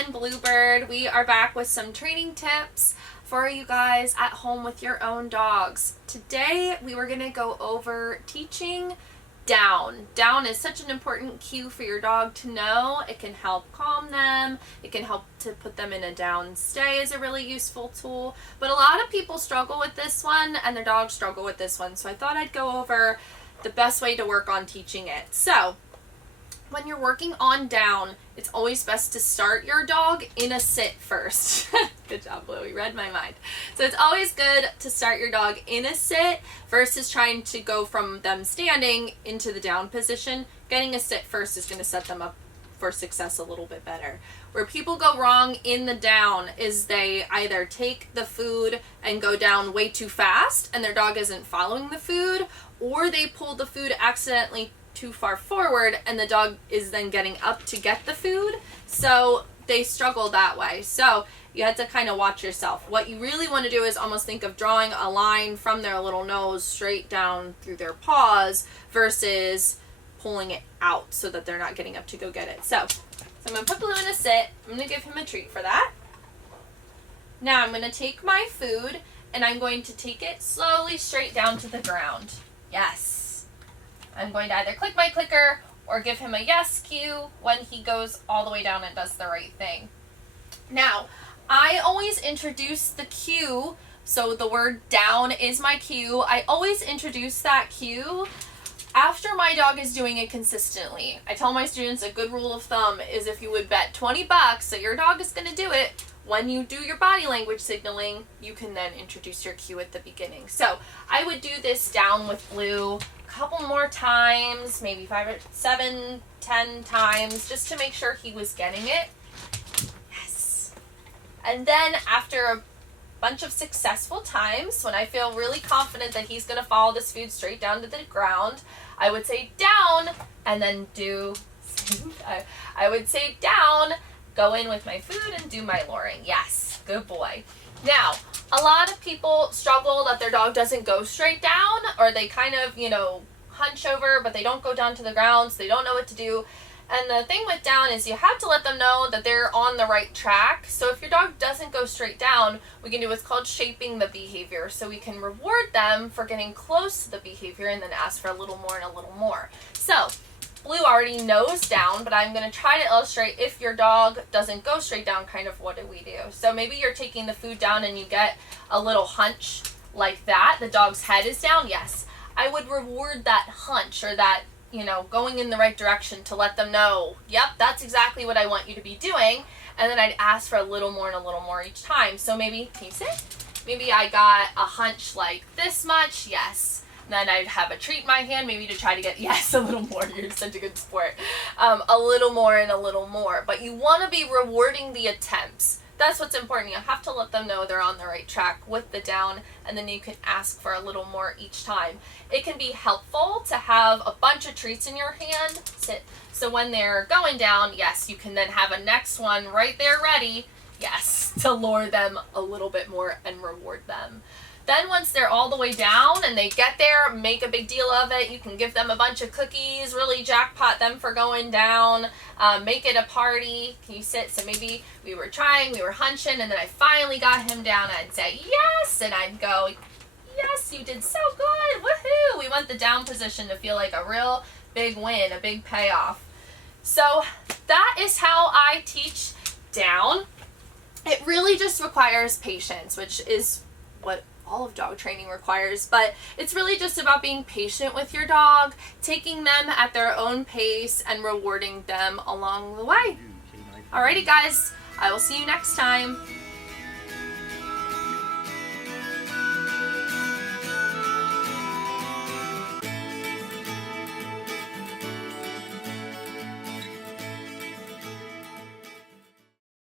again, Bluebird. We are back with some training tips for you guys at home with your own dogs. Today we were going to go over teaching down. Down is such an important cue for your dog to know. It can help calm them. It can help to put them in a down stay is a really useful tool. But a lot of people struggle with this one and their dogs struggle with this one. So I thought I'd go over the best way to work on teaching it. So when you're working on down, it's always best to start your dog in a sit first. Good job, Blue. You read my mind. So it's always good to start your dog in a sit versus trying to go from them standing into the down position. Getting a sit first is going to set them up for success a little bit better. Where people go wrong in the down is they either take the food and go down way too fast and their dog isn't following the food, or they pull the food accidentally too far forward and the dog is then getting up to get the food, so they struggle that way. So you have to kind of watch yourself. What you really want to do is almost think of drawing a line from their little nose straight down through their paws versus pulling it out so that they're not getting up to go get it. So I'm going to put Blue in a sit. I'm going to give him a treat for that. Now I'm going to take my food and I'm going to take it slowly straight down to the ground. Yes. I'm going to either click my clicker or give him a yes cue when he goes all the way down and does the right thing. Now, I always introduce the cue, so the word down is my cue. I always introduce that cue after my dog is doing it consistently. I tell my students a good rule of thumb is if you would bet $20 that your dog is going to do it, when you do your body language signaling, you can then introduce your cue at the beginning. So I would do this down with Blue a couple more times, maybe 5 or 7, 10 times, just to make sure he was getting it. Yes. And then after a bunch of successful times, when I feel really confident that he's going to follow this food straight down to the ground, I would say down, and then do, I would say down, go in with my food and do my luring. Yes, good boy. Now, a lot of people struggle that their dog doesn't go straight down, or they kind of, hunch over, but they don't go down to the ground, so they don't know what to do. And the thing with down is you have to let them know that they're on the right track. So if your dog doesn't go straight down, we can do what's called shaping the behavior. So we can reward them for getting close to the behavior and then ask for a little more and a little more. So Blue already knows down, but I'm going to try to illustrate if your dog doesn't go straight down, kind of what do we do. So maybe you're taking the food down and you get a little hunch like that. The dog's head is down. Yes, I would reward that hunch or that, going in the right direction to let them know, yep, that's exactly what I want you to be doing. And then I'd ask for a little more and a little more each time. So maybe, can you sit? Maybe I got a hunch like this much. Yes. Then I'd have a treat in my hand, maybe to try to get, yes, a little more. You're such a good sport. A little more and a little more. But you want to be rewarding the attempts. That's what's important. You have to let them know they're on the right track with the down, and then you can ask for a little more each time. It can be helpful to have a bunch of treats in your hand. Sit. So when they're going down, yes, you can then have a next one right there ready, yes, to lure them a little bit more and reward them. Then once they're all the way down and they get there, make a big deal of it. You can give them a bunch of cookies, really jackpot them for going down, make it a party. Can you sit? So maybe we were hunching, and then I finally got him down. I'd say, yes, and I'd go, yes, you did so good, woohoo. We want the down position to feel like a real big win, a big payoff. So that is how I teach down. It really just requires patience, which is what all of dog training requires, but it's really just about being patient with your dog, taking them at their own pace and rewarding them along the way. Alrighty guys, I will see you next time.